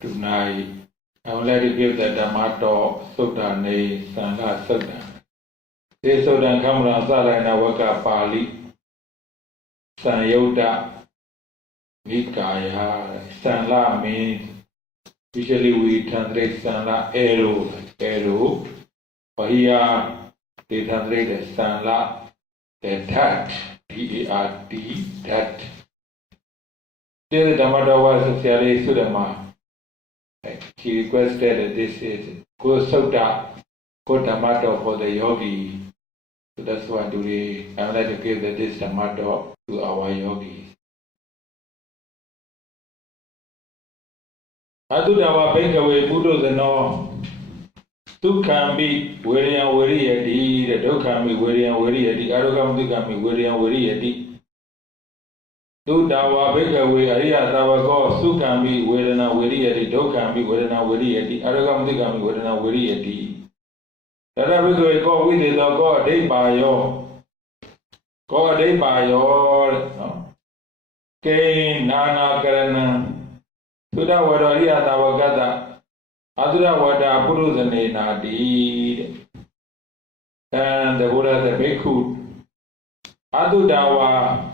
tonight I would like to give the Dhamma talk Sutta Ne Sangha Sutta. This Sutta comes from Sarayana Waka Pali, Sanyota, Nikaya. Sangha means, usually we translate Sangha arrow. But here they translate the Sangha, the that, D-A-R-T, that. This is Dhamma talk was Socially Sudama. He requested that this is good Sutta, good Dhamma talk for the yogi. So that's why today I would like to give this Dhamma talk to our yogis. Adudava Bhikkhave Buddhasano Dukkhambi Viriyam Viriyati, the Dukkhambi Viriyam Viriyati, Arugam Dukkhambi Viriyam Viriyati. Duddhava Bhikkhave Ariya Savako Sukhambi Vedana Viriyati, Dukkhambi Vedana Viriyati, Arugam Dukkhambi Vedana Viriyati. Tada Bhikkhave Ko Vidita Ko Adhipayo Ko Adhipayo Ke Nana Karana Sudha Vadariya Tavagata Adura Vada Purusane Nadi. And the Buddha the Bhikkhu Adudava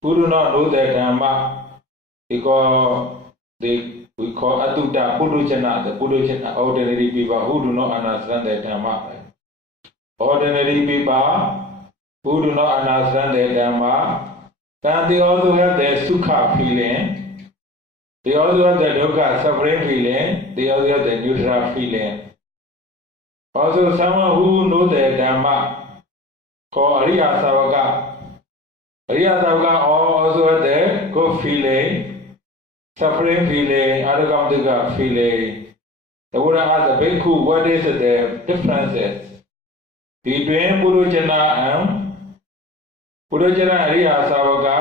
who do not know that Dhamma because we call Adutta Purujana, the Purujana, ordinary people who do not understand that Dhamma. Ordinary people who do not understand that Dhamma, then they also have their Sukha feeling, they also have the Dukkha suffering feeling, they also have the neutral feeling. Also someone who knows that Dhamma called Ariya Savaka. Ariya Savaka also has the good feeling, suffering feeling, Arugam Dukkha feeling. The Buddha asked the Bhikkhu, what is the differences between Purujana and Ariya Savaka?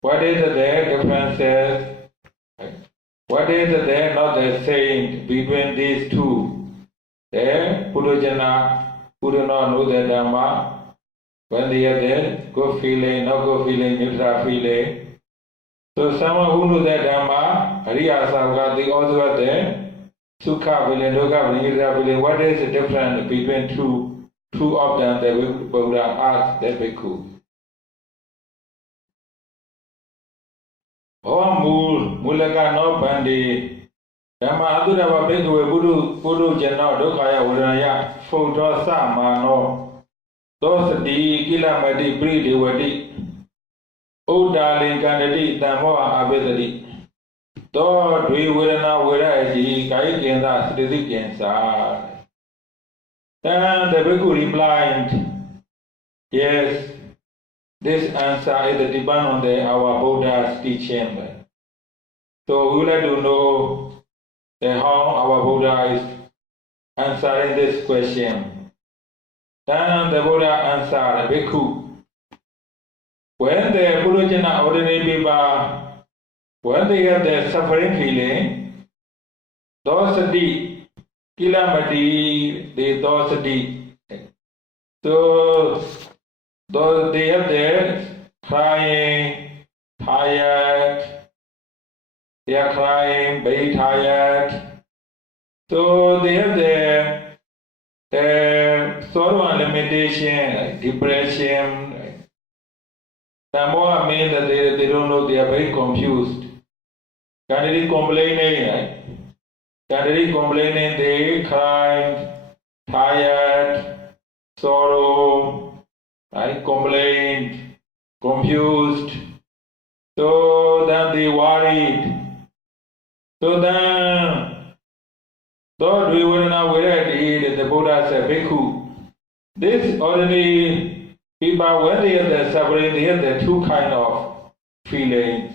What is the differences? What is the not the same between these two? The Purujana who do not know the Dhamma, when they have the good feeling, not good feeling, neutral feeling. So someone who knows the Dhamma, Ariya Savaka, they also have the Sukha feeling, Dukkha feeling, neutral feeling. What is the difference between two of them? The Buddha asked the Bhikkhu. Oh, Mulaka no Bandi. Dhamma Adurava Bhikkhu Buddhu Jana Dukkaya Udaya Photo Samano. Those the Kilamati Pridivati Udali Kandadi Tamoa Abedadi. Though we Virana Viradi Kaikenda Siddhikensa. Then the Bhikkhu replied, yes, this answer is depend on our Buddha's teaching. So we would like to know how our Buddha is answering this question. Then the Buddha answered, Bhikkhu, when the Purujana ordinary people, when they have the suffering feeling, dosati, kilamati, they dosati. So they have the crying, tired, they are crying, very tired. So they have the sorrow and limitation, depression. Tamoa means that they don't know, they are very confused. Candidate complaining, they crying, tired, sorrow, complained, confused. So then they worried. So then, though we were not aware that the Buddha said, Bhikkhu, this ordinary people, when they have the suffering, they have the two kind of feelings.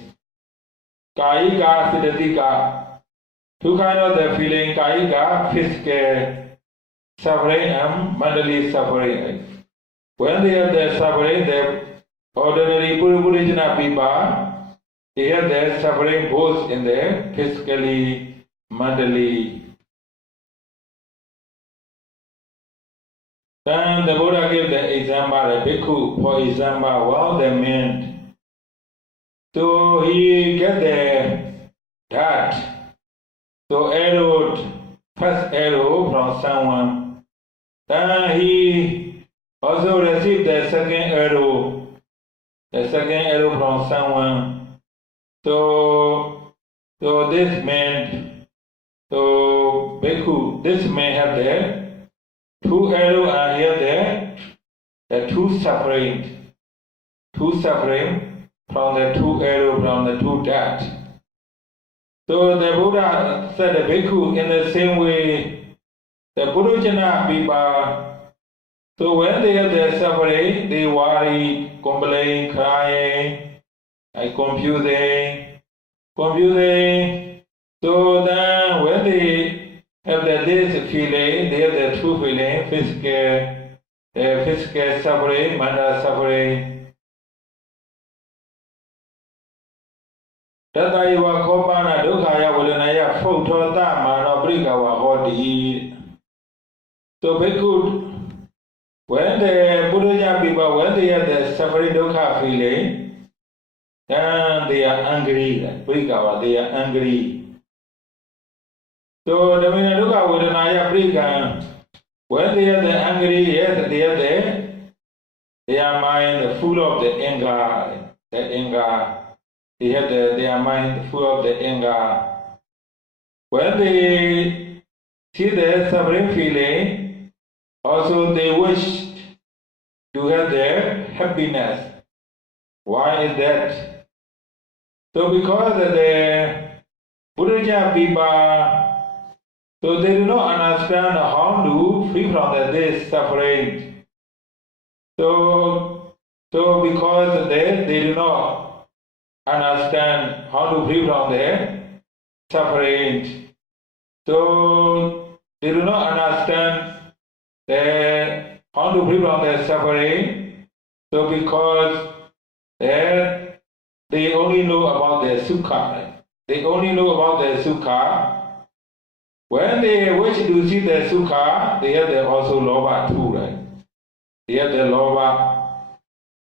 Kayika, Siddhatika. Two kind of the feeling, Kayika, physical suffering and mentally suffering. When they have the suffering, the ordinary Purujana people, they have the suffering both in the physically, mentally. Then the Buddha gave the example, the Bhikkhu, for example, one of the men. So he get the that So arrowed, first arrow from someone. Then he also received the second arrow from someone. So this meant, so Bhikkhu, this may have the 2 arrows and here the 2 suffering from the 2 arrows from the 2 darts. So the Buddha said the Bhikkhu in the same way, the Purujana people, so when they have their suffering, they worry, complain, crying, confusing. So then when they have this feeling, they have the 2 feeling, physical suffering, mental suffering. Tatayava Kopana Dukhaya Vadanaya Photota Mano Brikawa Hoti. So Bhikkhu, when the Buddha people, when they have the suffering dukha feeling, then they are angry. Brikawa, they are angry. So the Dukha Vadanaya Brika, when they are the angry, yes, they are their mind full of the anger. They have their mind full of the anger. When they see the suffering feeling, also they wish to have their happiness. Why is that? So because the Buddha people, so they do not understand how to free from this suffering. So because they do not understand how to free from their suffering. So they do not understand how to free from their suffering. So because they only know about their sukha. They only know about their sukha. When they wish to see their sukha, they have also lobha too, right? They have the lobha.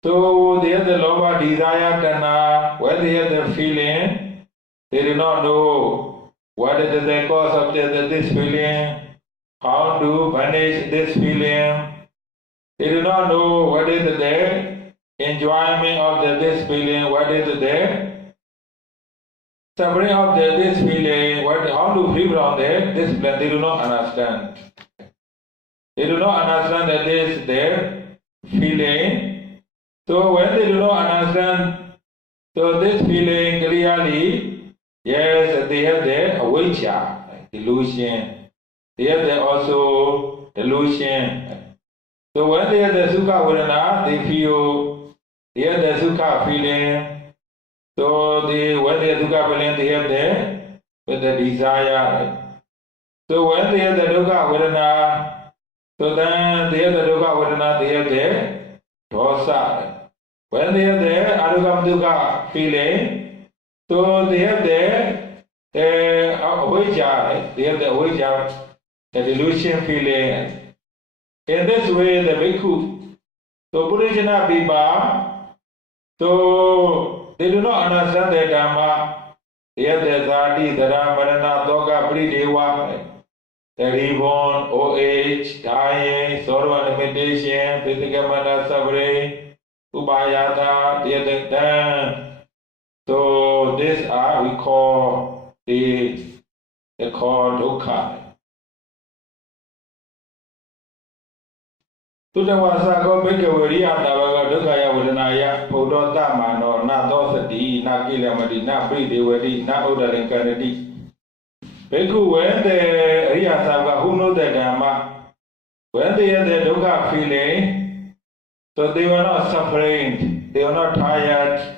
So they have the lobha desire tana. When they have the feeling, they do not know what is the cause of this feeling, how to banish this feeling. They do not know what is the enjoyment of this feeling, what is the suffering of this feeling, how to free from this feeling. They do not understand. They do not understand that this their feeling. So when they do not understand, so this feeling clearly, yes, they have the avijja, delusion. They have also delusion. So when they have the sukha vedana, they feel, they have the sukha feeling. So when they have sukha feeling, they have with the desire. So when they have the dukkha vedana, so then they have the dukkha vedana, they have the dosa. When they have the anugam dukkha feeling, so they have the avijja, they have the avijja, the delusion feeling. In this way, the Bhikkhu, so Purujana people, so they do not understand the Dhamma. They have the Zati, Dhara, Marana, Doga, Prideva, the reborn, old age, dying, sorrow and limitation, physical mental suffering, Ubayata, they have the done. So this we call dukkha. Tudavasa go Bhikkhaveri Abdavaga Dukkaya Vadanaya Photo Tamano Na Dosati Na Kilamati Na Pridevati Na Udalinkanati. Bhikkhu, when the Riyasava who know the Dhamma, when they have the dukkha feeling, so they were not suffering, they were not tired,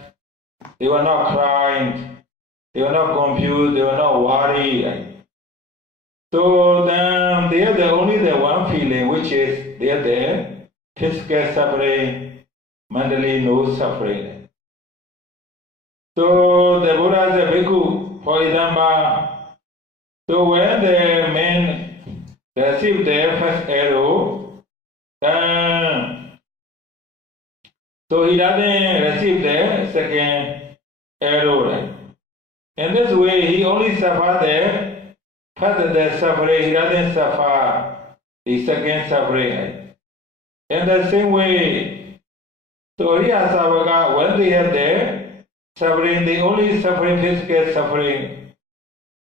they were not crying, they were not confused, they were not worried. So then they have only the one feeling, which is they have the physical suffering, mentally no suffering. So the Buddha said, Bhikkhu, for example, so when the man received the first arrow, then so he doesn't receive the second arrow. Right? In this way, he only suffered had the suffering, he doesn't suffer the second suffering. In the same way, so Riya Savaka, when they have their suffering, they only suffering physical suffering.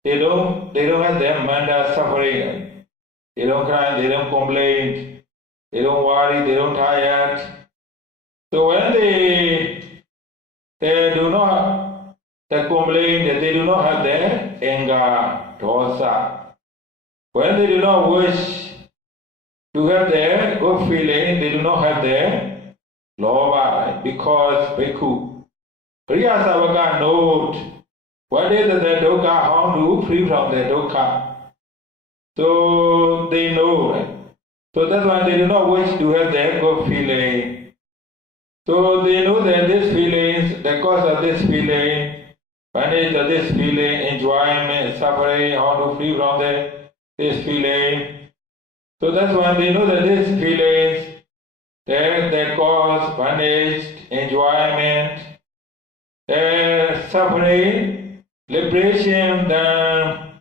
They don't have their mental suffering. They don't cry, they don't complain, they don't worry, they don't tired. So when they do not complain, they do not have their anger, dosa. When they do not wish to have their good feeling, they do not have their lova, because Bhikkhu Riya Savaka knows what is the dukkha, how to free from the dukkha. So they know, right? So that's why they do not wish to have their good feeling. So they know that this feelings, the cause of this feeling, manage of this feeling, enjoyment, suffering, how to free from this feeling. So that's why they know that these feelings, they cause, punished, enjoyment, suffering, liberation, then,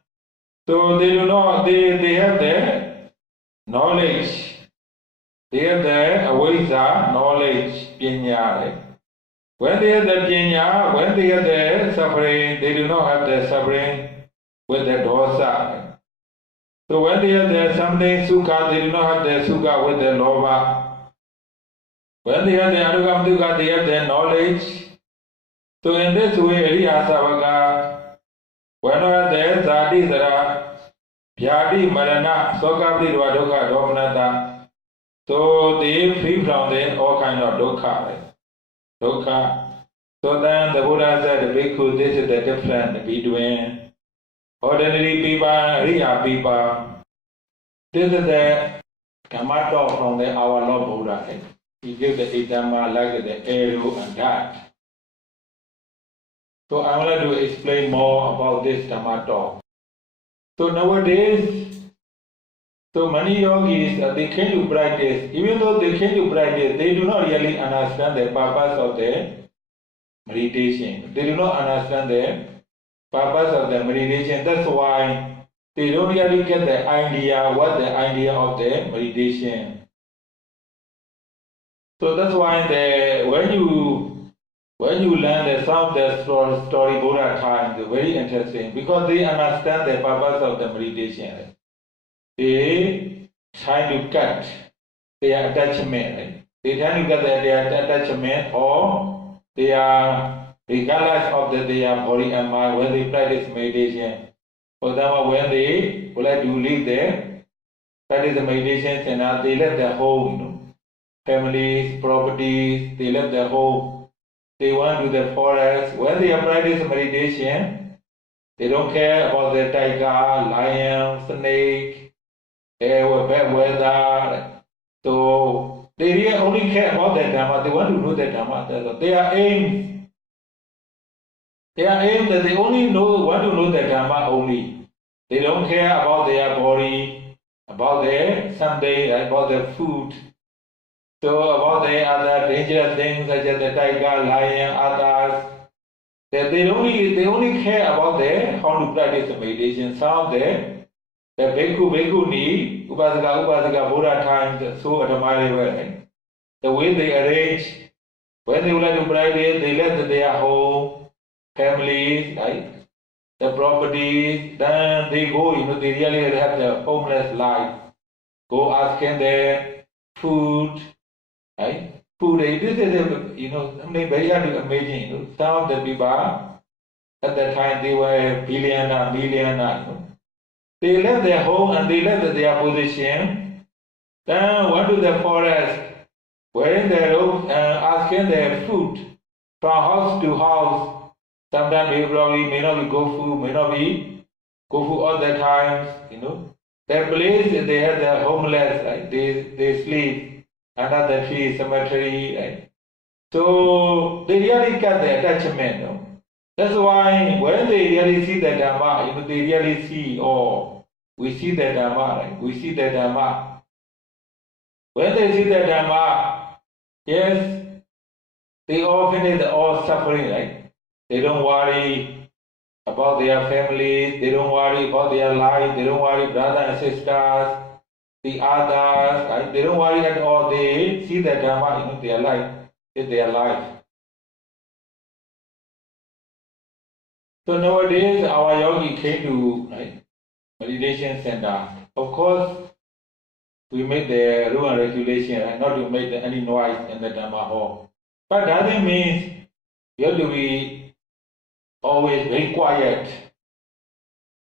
so they do not, they have the knowledge, they have the avijja, knowledge, pinya. When they have the pinya, when they have the suffering, they do not have the suffering with the dosa. So when they have the something sukha, they do not have the sukha with the lova. When they have the anugam dukkha, they have the knowledge. So in this way, Riya Savaka, whenever there is Zati Zara, Vyadi Marana, Sokabdi Dukha, Domanata, so they free from all kind of dukkha. So then the Buddha said, Bhikkhu, this is the difference between ordinary people, Riya people. This is the Dhamma talk from our Lord Buddha. He gave the Dhamma like the arrow and dart. So I wanted to explain more about this Dhamma talk. So nowadays, so many yogis, they came to practice. Even though they came to practice, they do not really understand the purpose of the meditation. They do not understand the purpose of the meditation. That's why they don't really get the idea, what the idea of the meditation. So that's why when you learn the some of the story Buddha time, it's very interesting because they understand the purpose of the meditation. They try to cut their attachment. Right? They try to cut their attachment or they are regardless of their body and mind when they practice meditation. For example, when they would like to leave their practice the meditation center, they left their home, families, properties, they left their home. They went to the forest. When they are practicing meditation, they don't care about the tiger, lion, snake, bad weather. So they really only care about the Dhamma. They want to know the Dhamma. Their aim that they only want to know the Dhamma only. They don't care about their body, about their someday, about their food. So about the other dangerous things such as the tiger, lion, others, they only care about how to practice the meditation. Some of the bhikkhu, bhikkhuni, upasaka, Buddha times, so admirable. Right? The way they arrange, when they would like to practice, they left their home, families, right? The properties, then they go, they really have the homeless life. Go asking their food. Right? Food, this is something very hard to imagine. Some of the people at that time they were millionaire. They left their home and they left their position. Then went to the forest, wearing their robes and asking their food from house to house. Sometimes they probably may not be go food, may not be go food all the times. Their place they had their homeless, right? They sleep under the tree, cemetery, right? So they really got the attachment. No? That's why when they really see the Dhamma, they really see, we see the Dhamma, right? We see the Dhamma. When they see the Dhamma, yes, they all finish all suffering, right? They don't worry about their families, they don't worry about their life, they don't worry brothers and sisters, the others, right? They don't worry at all. They see the Dharma in their life, in their life. So nowadays, our yogi came to meditation center. Of course, we make the rule and regulation, right? Not to make any noise in the Dharma hall. But doesn't mean you have to be always very quiet,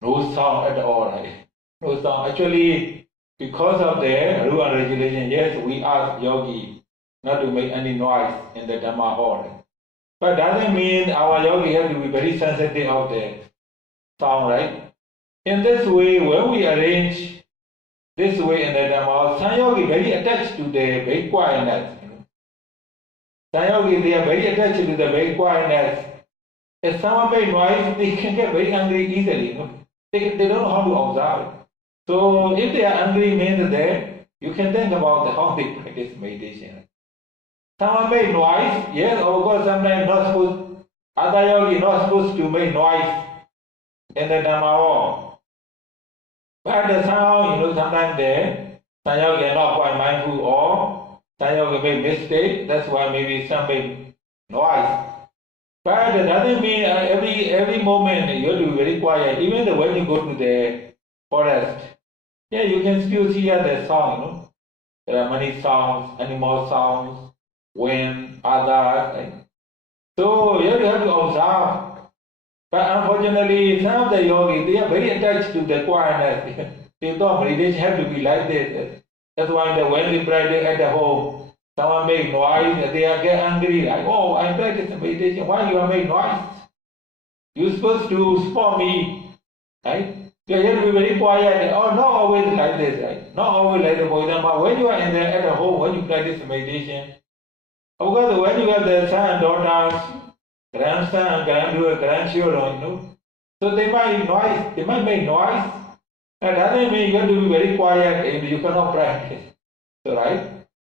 no sound at all, right? No sound. Actually, because of the rule and regulation, yes, we ask yogi not to make any noise in the Dhamma hall. Right? But doesn't mean our yogi have to be very sensitive of the sound, right? In this way, when we arrange this way in the Dhamma hall, some yogi very attached to the very quietness. Some yogi, they are very attached to the very quietness. If someone makes noise, they can get very angry easily. They don't know how to observe. So if they are angry, means that you can think about how they practice meditation. Someone make noise, yes, of course, sometimes not supposed, other yogi not supposed to make noise in the Dhamma hall. But somehow, sometimes some yogi are not quite mindful or some yogi make mistake, that's why maybe some make noise. But that doesn't mean every moment you have to be very quiet. Even when you go to the forest, yeah, you can still hear the sound. There are many sounds, animal sounds, wind, others. Right? So you have to observe. But unfortunately, some of the yogis, they are very attached to the quietness. They thought meditation have to be like this. That's why when they practice at the home, someone make noise, they get angry, like, oh, I practice meditation, why you are making noise? You're supposed to support me, right? So you have to be very quiet, or not always like this, right? Not always like this. For example, when you are at the home, when you practice meditation, of course, when you have the son and daughters, grandson, grandchildren, so they might make noise. That doesn't mean you have to be very quiet and you cannot practice. So, right?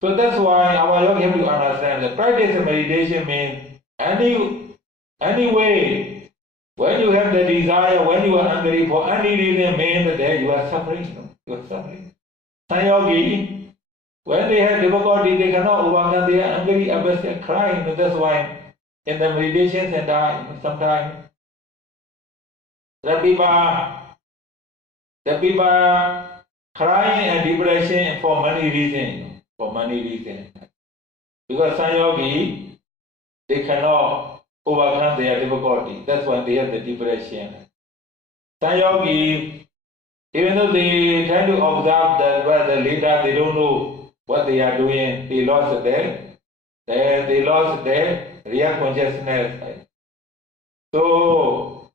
So that's why our yogi have to understand that practice of meditation means any way, when you have the desire, when you are angry for any reason, means that you are suffering. You are suffering. Some yogi, when they have difficulty, they cannot overcome, they are angry, upset, crying. That's why in the meditation center, sometimes the people crying and depression for many reasons. Because some yogi, they cannot overcome their difficulty. That's why they have the depression. Some yogi, even though they try to observe the leader, they don't know what they are doing. They lost their real consciousness. Right? So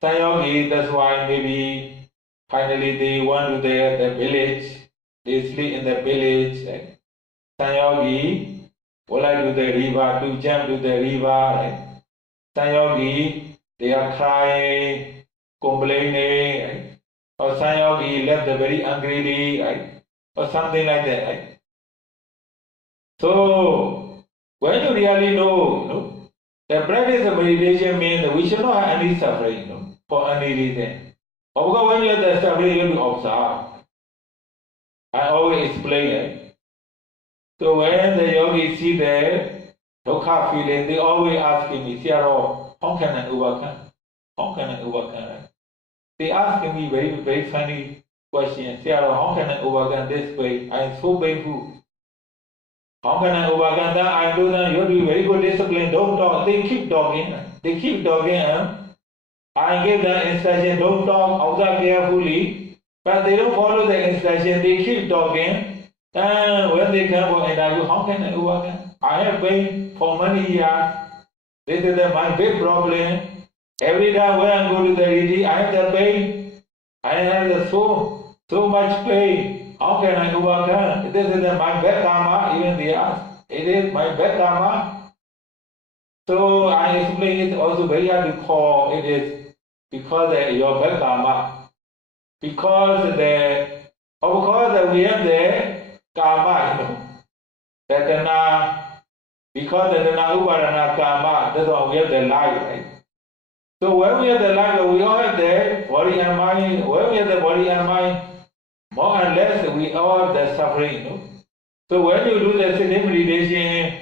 some yogi, that's why maybe finally they went to the village. They sleep in the village. Right? Some yogi would like to the river, to jump to the river. Right? Some yogi, they are crying, complaining. Right? Or some yogi left very angrily, right? Or something like that. Right? So when you really know, the practice of meditation means that we should not have any suffering, for any reason. Of course, when you have the suffering, you have to observe. I always explain it. So when the yogis see the dukkha feeling, they always ask me, Sayadaw, how can I overcome? How can I overcome? They ask me very, very funny questions. Sayadaw, how can I overcome this way? I am so painful. How can I overcome that? I know that you have to be very good discipline. Don't talk. They keep talking. I give them instruction, don't talk, observe carefully. But they don't follow the instruction. They keep talking. And when they come for interview, how can I overcome? I have pain for many years. This is my big problem. Every time when I go to the retreat, I have the pain. I have so much pain. How can I overcome? This is my bad karma, even they ask. It is my bad karma. So I explain it also very hard to call. It is because your bad karma. Because of course we have the karma, the dana, because the dana uparana karma, that's why we have the life, right? So when we have the life, we all have the body and mind. When we have the body and mind, more and less we all have the suffering. No? So when you do the sitting meditation,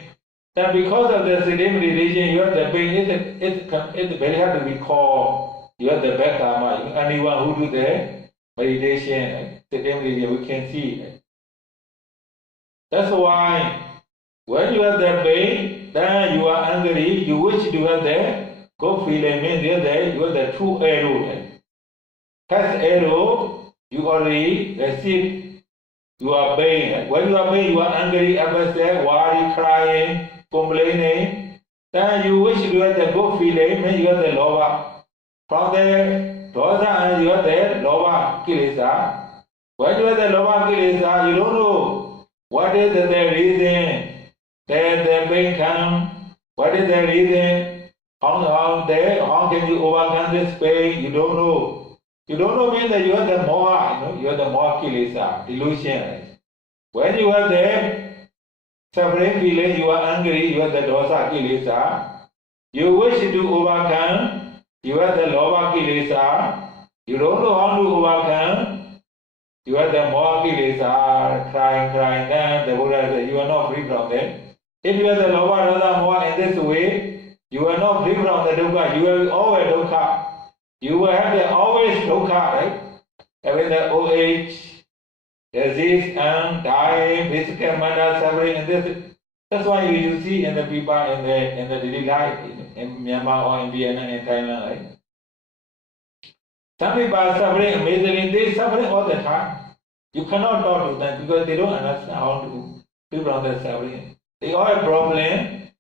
then because of the sitting meditation, you have the pain. It's very hard to recall. You have the bad karma. Anyone who do the meditation, sitting meditation, we can see. That's why when you have the pain, then you are angry. You wish to have the good feeling. Means you have the true arrow. First arrow, you already receive. You are pain. When you are pain, you are angry, upset, worry, crying, complaining. Then you wish to have the good feeling. Means you have the lova. From the dosa, you have the lova kilesa. When you have the lova kilesa, you don't know. What is the reason that the pain comes? What is the reason? How can you overcome this pain? You don't know. You don't know means that you have the moha, you have the moha kilesa, delusion. When you have the suffering feeling, you are angry, you have the dosa kilesa. You wish to overcome, you have the lova kilesa. You don't know how to overcome. You have the moha kilesa, crying, then the Buddha said, you are not free from it. If you have the lova, rasa, moha in this way, you are not free from the dukkha. You will always dukkha. You will have the always dukkha, right? Having the old age, disease and dying, physical, mental suffering, and this. That's why you see in the people in the daily life in Myanmar or in Vietnam and Thailand, right? Some people are suffering amazingly, they suffering all the time. You cannot talk to them because they don't understand how to free from the suffering. They all have problems.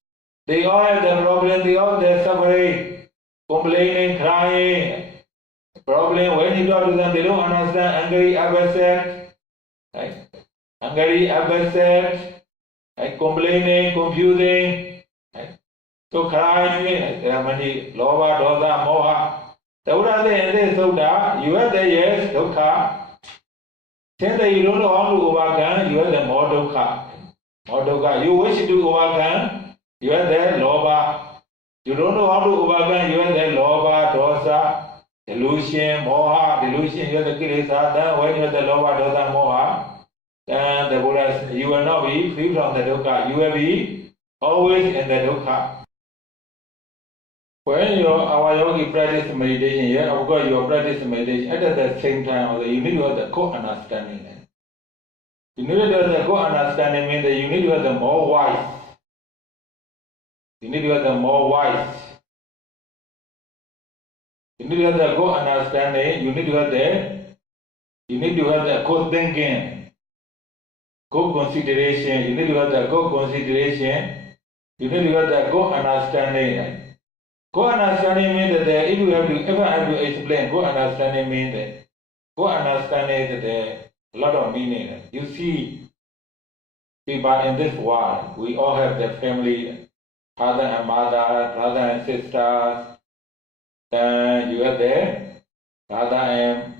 They all have the problem. They all have the suffering, complaining, crying. Problem when you talk to them, they don't understand. Angry, upset, right? Angry, upset, right? Complaining, confusing, right? So crying. There are many lova, dosa, moha. The Buddha said in this sutta, you have the yes, dukkha. Since you don't know how to overcome, you have the more dukkha. More dukkha. You wish to overcome, you have the lova. You don't know how to overcome, you have the lova, dosa, delusion, moha, delusion, you have the kilesa. Then when you have the lova, dosa, moha, then the Buddha said, you will not be free from the dukkha. You will be always in the dukkha. When our yogi practice meditation, of course you practice meditation, at the same time you need to have the co-understanding. You need to have the co-understanding means that you need to have the more wise. You need to have the more wise. You need to have the co-understanding, you need to have the co-thinking, co-consideration, you need to have the co-consideration, you need to have the co-understanding. Co-understanding means that if you have to ever have to explain, co-understanding means that co-understanding is that a lot of meaning. You see, people in this world, we all have the family, father and mother, brother and sisters. Then you have the brother-in-law,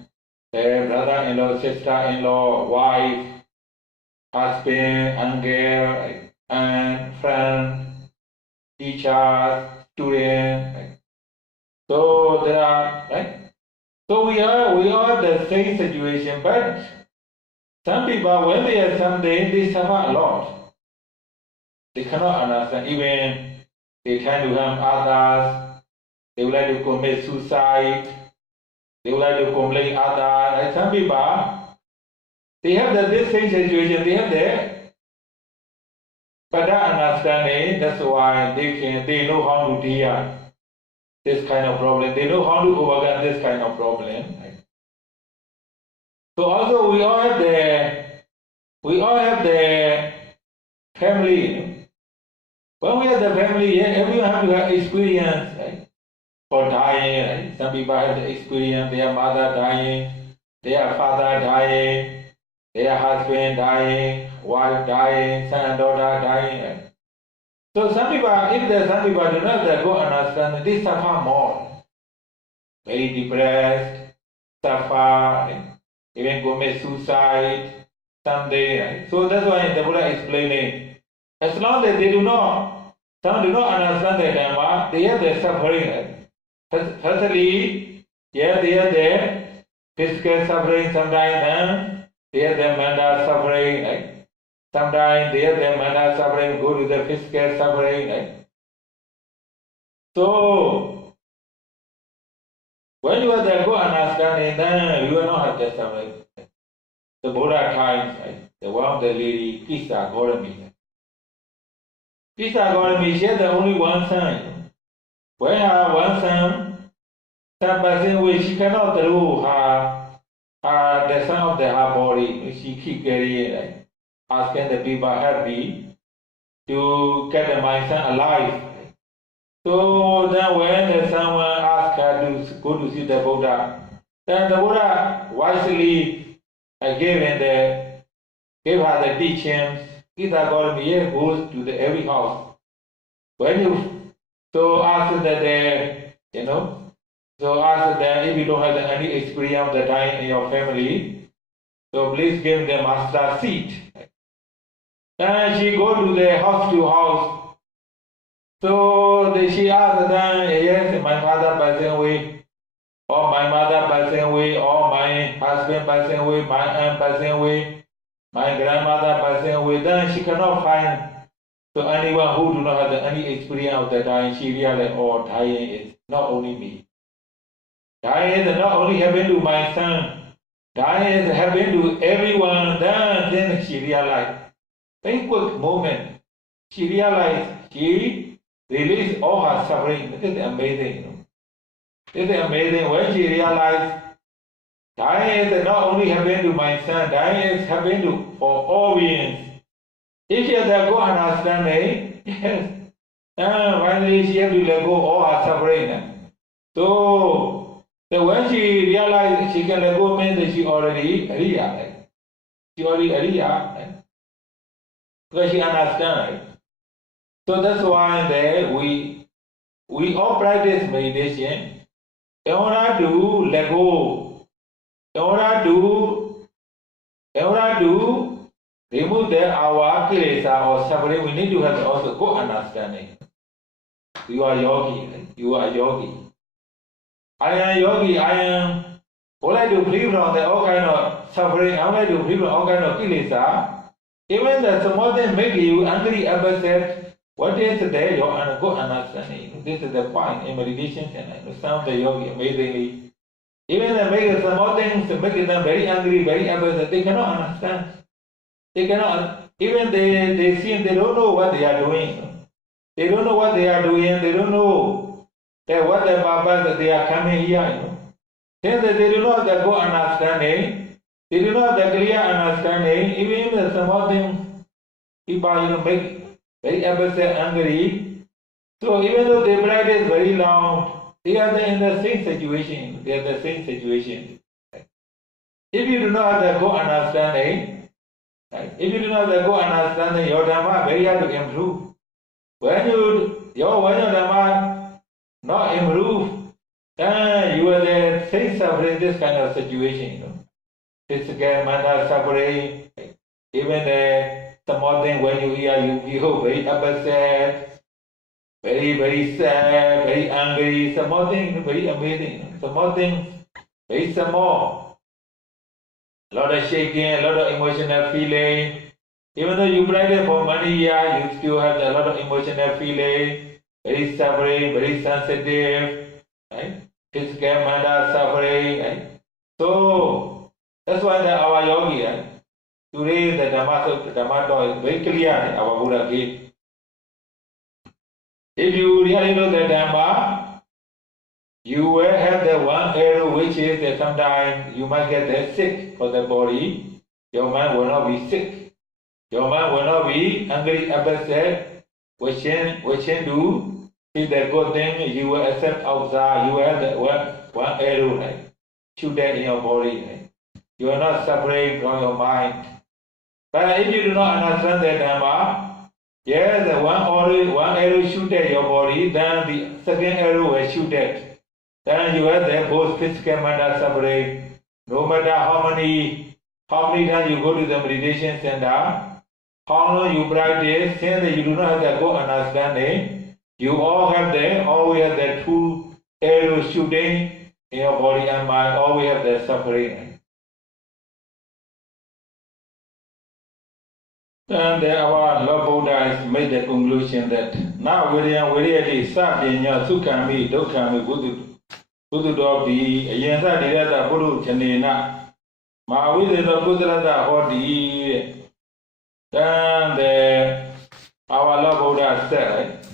sister-in-law, wife, husband, uncle, and friend, teachers, student, right? So there are, right? So we all have the same situation, but some people when they have something, they suffer a lot. They cannot understand. Even they try to harm others. They would like to commit suicide. They would like to complain others. Like some people, they have this same situation. They have the better understanding. That's why they know how to deal this kind of problem. They know how to overcome this kind of problem. Right? So also we all have the family. When we have the family, everyone have to have experience, right? For dying, right? Some people have the experience, their mother dying, their father dying, their husband dying, wife dying, son and daughter dying. Right? So some people do not go understand, they suffer more. Very depressed, suffer, right? Even commit suicide someday. Right? So that's why the Buddha explaining. As long as some do not understand the Dhamma, they have the suffering. Right? Firstly, yeah, they are there, physical suffering sometimes, and they are the mental suffering, right? Sometimes they are the mental suffering, go to the physical suffering, right? So, when you are there, go understanding, then you will not have that suffering. The Buddha times, right? The one of the lady, Kisa Gorami. Kisa Gorami, she had the only one son. When her one son, some person which she cannot through the son of her body, she keep carrying, right? Asking the people help me to get my son alive. So then when someone asked her to go to see the Buddha, then the Buddha wisely gave her the teachings. Gita Gautami goes to every house. When you ask that so ask that if you don't have any experience of the time in your family, so please give the master seat. Then she go to the house to house. So she asked them, yes, my father passed away, or my mother passed away, or my husband passed away, my aunt passed away, my grandmother passed away. Then she cannot find anyone who do not have any experience of the dying. She realized, oh, dying is not only me. Dying is not only happening to my son. Dying is happening to everyone. Then she realized, very quick moment, she realized she released all her suffering. This is amazing. This is amazing. When she realized dying is not only happening to my son, dying is happening for all beings. If she has a good understanding, yes, finally she has to let go all her suffering. So when she realized she can let go, means that she already realized. She already realized. Because she understands. So that's why we all practice meditation in order to let go, in order to remove our kilesa or suffering. We need to have also good understanding. You are yogi, right? You are yogi. I am yogi. I would like to free from all kind of suffering. I would like to free from all kind of kilesa. Even the small thing make you angry, upset. What is there? Your good understanding. This is the point in meditation. And some of the yogi amazingly, even they make small things make them very angry, very upset. They cannot understand. They cannot. Even they seem they don't know what they are doing. They don't know what they are doing. They don't know that what the purpose that they are coming here. Since they do not have the good understanding. They do not have the clear understanding. Even the small things, people make very upset, angry. So even though they practice very long, they are in the same situation. They are the same situation. If you do not have the good understanding, if you do not have the good understanding, your dhamma very hard to improve. When your dhamma not improve, then you are the same suffering this kind of situation. Physical, mental suffering, even the small thing when you hear, you feel very upset, very, very sad, very angry. Small thing, very amazing. Small thing, very small. A lot of shaking, a lot of emotional feeling. Even though you practice for many years, you still have a lot of emotional feeling, very suffering, very sensitive, right? Physical, mental suffering, right? So that's why our yogi, today the Dhamma is very clear, our Buddha gave. If you really know the Dhamma, you will have the one arrow which is that sometimes you might get sick for the body. Your mind will not be sick. Your mind will not be angry, upset, wishing to see the good thing. You will accept outside. You will have the one arrow, right? Shoot that in your body, right? You are not suffering from your mind. But if you do not understand the Dhamma, yes, the one arrow shoot at your body, then the second arrow will shoot at. Then you have the both physical and mental suffering. No matter how many times you go to the meditation center, how long you practice, since you do not have the good understanding, you always have the two arrow shooting in your body and mind, always have the suffering. And our Lord Buddha has made the conclusion that now we are really Sapinya Sukami, Dokami, Buddha Dobi, Yensa Dirata Buddha Chanina, Ma with the Buddha Hodi. Then our Lord Buddha said,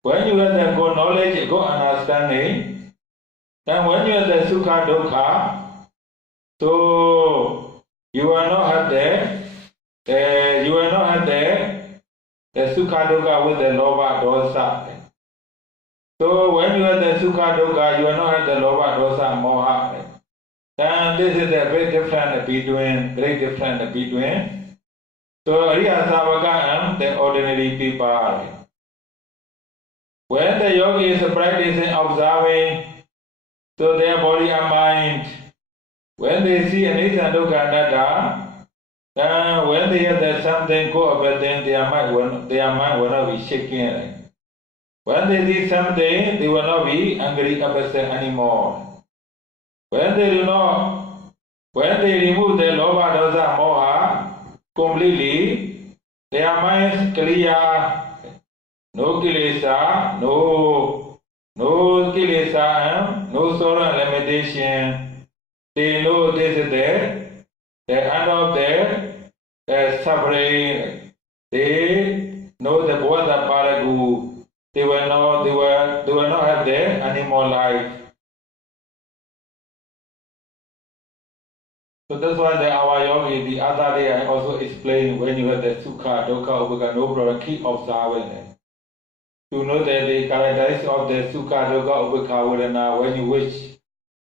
when you have the good knowledge, good understanding, then when you have the Sukha Dukha, so you will not have the Sukha Dukha with the Lobha Dosa. So when you have the Sukha Dukha, you will not have the Lobha Dosa Moha. Then this is a very different between. So Riya Savaka and the ordinary people. When the yogi is practicing observing, so their body and mind, when they see anicca and dukkha anatta, then when they hear that something go about them, their mind will not be shaking. When they see something, they will not be angry about them anymore. When they remove the lobha, dosa, moha completely, their minds clear. No kilesa, no kilesa, no sorrow and limitation. They know this is the end of their suffering. They know the Bodha Paragu. They will not have their animal life. So that's why our yogi, the other day I also explained, when you have the Sukha, Dukkha, Upekkha, no problem, keep observing it. You know that the characteristics of the Sukha, Dukkha, Upekkha, Vedana, when you wish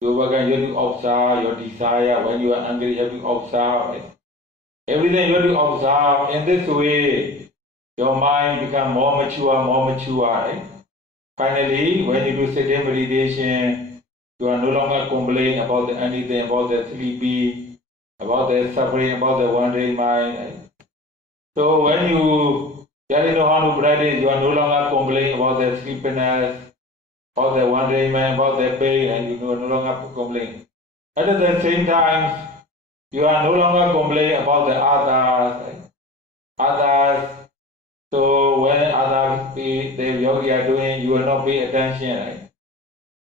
to overcome, you have to observe your desire. When you are angry, you have to observe it. Everything you have to observe. In this way, your mind becomes more mature, right? Finally, when you do sitting meditation, you are no longer complaining about anything, about the sleepy, about the suffering, about the wandering mind. Right? So when you really know how to practice, you are no longer complaining about the sleepiness, about the wandering mind, about the pain, and you are no longer complaining. At the same time, you are no longer complaining about the others. Right? Others. So when others, the yogi are doing, you will not pay attention. Right?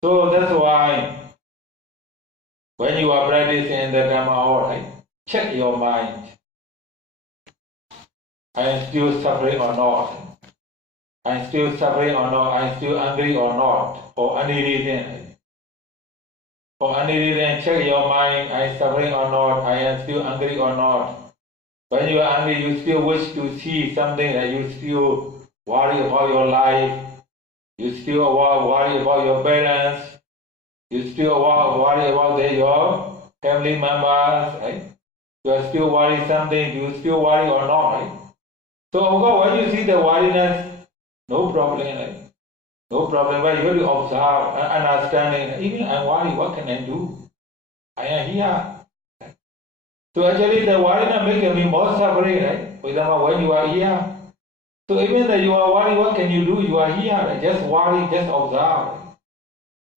So that's why when you are practicing in the Dhamma hall, right, check your mind. I am still suffering or not? I am still suffering or not? I am still angry or not? For any reason. For any reason, check your mind. I am suffering or not? I am still angry or not? When you are angry, you still wish to see something that you still worry about your life. You still worry about your parents. You still worry about your family members. Right? You are still worried something. Do you still worry or not? Right? So, of course, when you see the worriness, no problem, right? No problem, but you have to observe and understanding. Even I'm worried, what can I do? I am here. Right? So actually the worriness makes me more suffering, right? For example, when you are here. So even that you are worried, what can you do? You are here, right? Just worry, just observe. Right?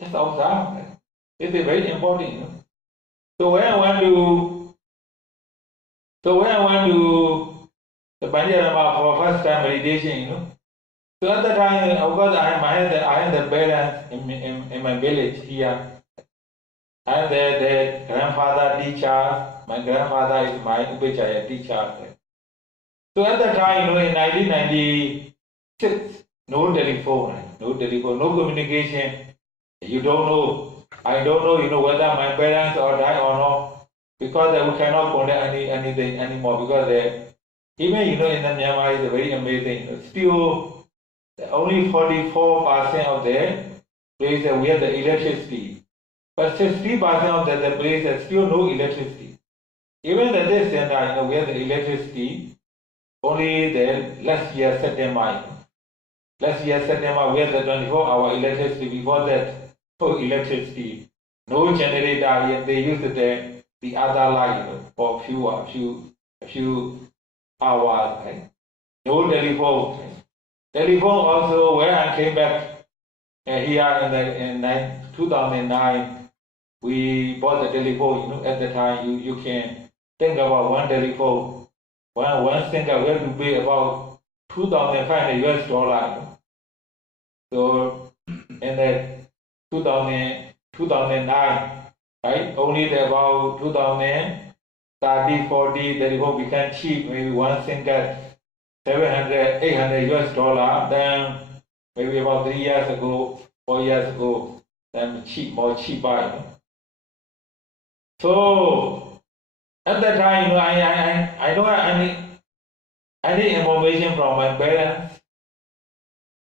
Just observe. Right? It's very important, you know. So when I want to the Panjama for first time meditation, you know. So at the time, of course, I have the parents in my village here. I have the grandfather teacher. My grandfather is my Upechaya teacher. So at the time, you know, in 1996, no telephone, no communication. You don't know. I don't know, you know, whether my parents are die or not, because we cannot contact anything anymore, because even, you know, in the Myanmar is very amazing. Still, only 44% of the place we have the electricity. But 60% of the place has still no electricity. Even at this center, you know, we have the electricity only the last year, September. Last year, September, we had the 24-hour electricity. Before that, no electricity, no generator. Yet they used the other light, you know, for a few hours. Right? No telephone. Telephone also, when I came back And here in 2009, we bought the telephone. At the time, you can think about one telephone, one single, we have to pay about 2,500 US dollar. So in the 2009, right? Only about 2030, 40, telephone became cheap. Maybe one single 700, 800 US dollar. Then maybe about 3 years ago, 4 years ago, then more cheaper. So at that time, I don't have any information from my parents.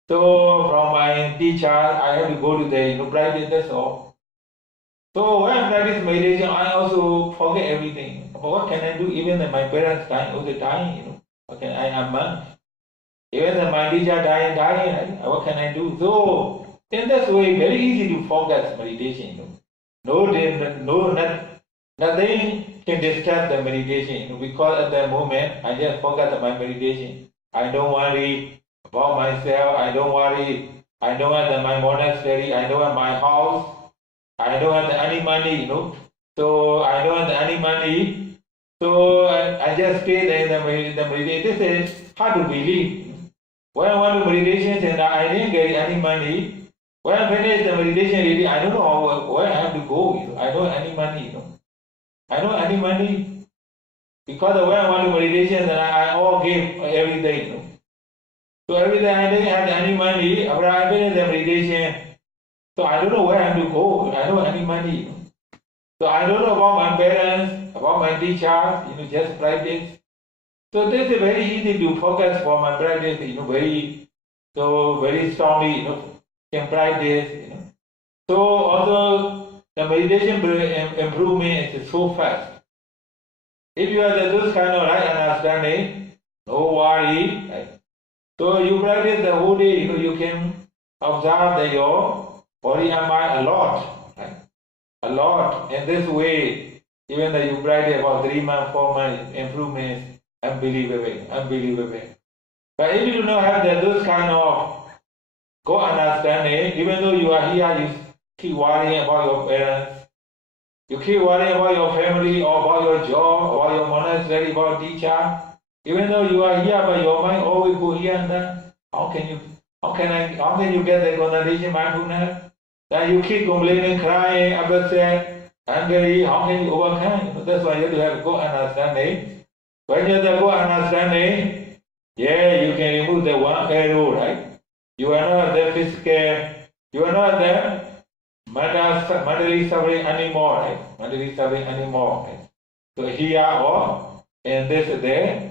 So from my teacher, I have to go to the practice. That's all. So when I practice meditation, I also forget everything. What can I do? Even in my parents' time, all the time, Okay, I am monk. Even my teacher dying, right? What can I do? So in this way, very easy to focus meditation. Nothing can disturb the meditation. Because at that moment, I just focus on my meditation. I don't worry about myself. I don't worry. I don't have my monastery. I don't have my house. I don't have any money, So I don't have any money. So I just stay there in the meditation. This is hard to believe. When I went to meditation center, I didn't get any money. When I finished the meditation, I don't know where I have to go. I don't have any money. I don't have any money. Because when I went to meditation center, I all gave everything. So every day I didn't have any money. After I finished the meditation, so I don't know where I have to go. I don't have any money. So I don't know about my parents, about my teachers, just practice. So this is very easy to focus for my practice, very strongly, can practice, So also the meditation improvement is so fast. If you have those kind of right understanding, no worry. Right? So you practice the whole day, you can observe your body and mind a lot, right? A lot. In this way, even though you practice about 3 months, 4 months, improvements, unbelievable. But if you do not have those kind of good understanding, even though you are here, you keep worrying about your parents, you keep worrying about your family, or about your job, about your monastery, about teacher. Even though you are here, but your mind always go here and there. How can you get the concentration mindfulness? Then you keep complaining, crying, upset, angry. How can you overcome? That's why you have to have good understanding. When you have the good understanding, you can remove the one arrow, right? You are not the physical, you are not the mentally suffering anymore, right? Mentally suffering anymore. Right? So here or in this day,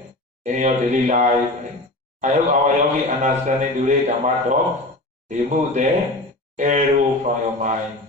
in your daily life, right? I hope our yogi understanding today Dhamma talk, remove the arrow from your mind.